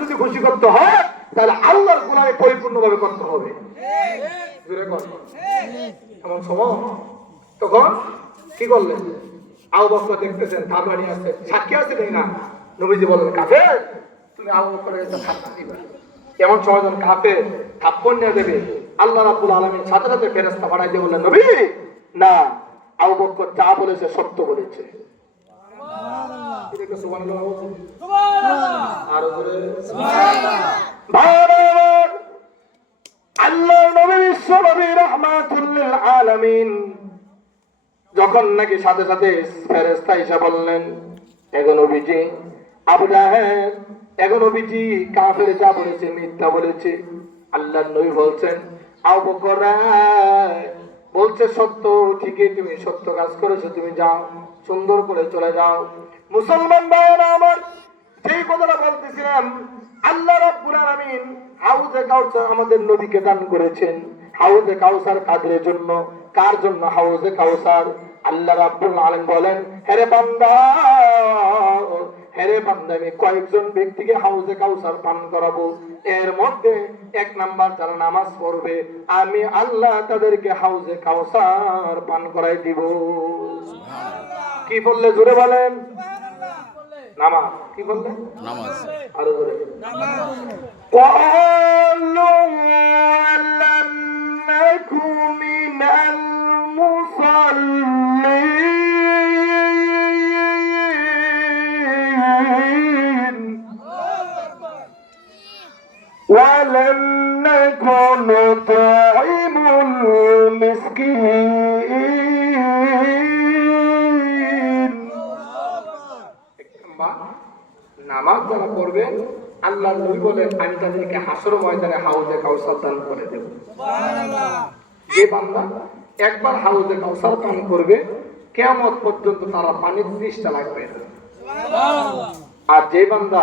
যদি খুশি করতে হয় তাহলে আল্লাহর গুলামে পরিপূর্ণভাবে করতে হবে। এমন সময় তখন কি করলেন? আবু দেখতেছেন আছে সাক্ষী আছে নাকি না? নবীজি কাফে তুমি আবু বকরের কাছে থাপ্পড় দিবা। এমন সময় যখন কাফে থাপ্পড় নিয়ে দেবে আল্লাহ রাব্বুল আলামিন সাথে সাথে পাঠাই দিয়ে বললেন নবী না আবু বকর যা বলেছে সত্য বলেছে। সুবহানাল্লাহ বলছেন। আরও জোরে ভাইরা নবী যখন নাকি সাথে সাথে ফেরেস্তা বললেন আবু কাফের যা বলেছে, মিথ্যা বলেছে। আল্লাহ বলছেন, আবু বলছে সত্য, ঠিকই তুমি সত্য কাজ করেছ, তুমি যাও, সুন্দর করে চলে যাও। মুসলমান ভাইয়েরা আমার সেই কথাটা বলতেছিলাম আল্লাহ রাব্বুল আলামিন হাউজে কাউসার আমাদের নবীকে দান করেছেন। হাউজে কাউসার কাদের জন্য? কার জন্য হাউজে কাউসার? আল্লাহ রাব্বুল আলামিন বলেন হেরে বান্দা হেরে বান্দা আমি কয়েকজন ব্যক্তিকে হাউজে কাউসার পান করাবো। এর মধ্যে এক নাম্বার যারা নামাজ পড়বে আমি আল্লাহ তাদেরকে হাউজে কাউসার পান করাই দিব। কি বললে জোরে বলেন? নামাজ কি বললেন নামাজ আরো জোরে قالوا لم نك من المصلين ولم নামাজ যারা পড়বে আল্লাহ নবী বলেন, আমি তাদেরকে হাসর ময়দানে হাউজে কাউসার দান করে দেব। বান্দা একবার হাউজে কাউসার করবে কেমন পর্যন্ত তারা পানির জিনিসটা লাগবে আর যে বান্দা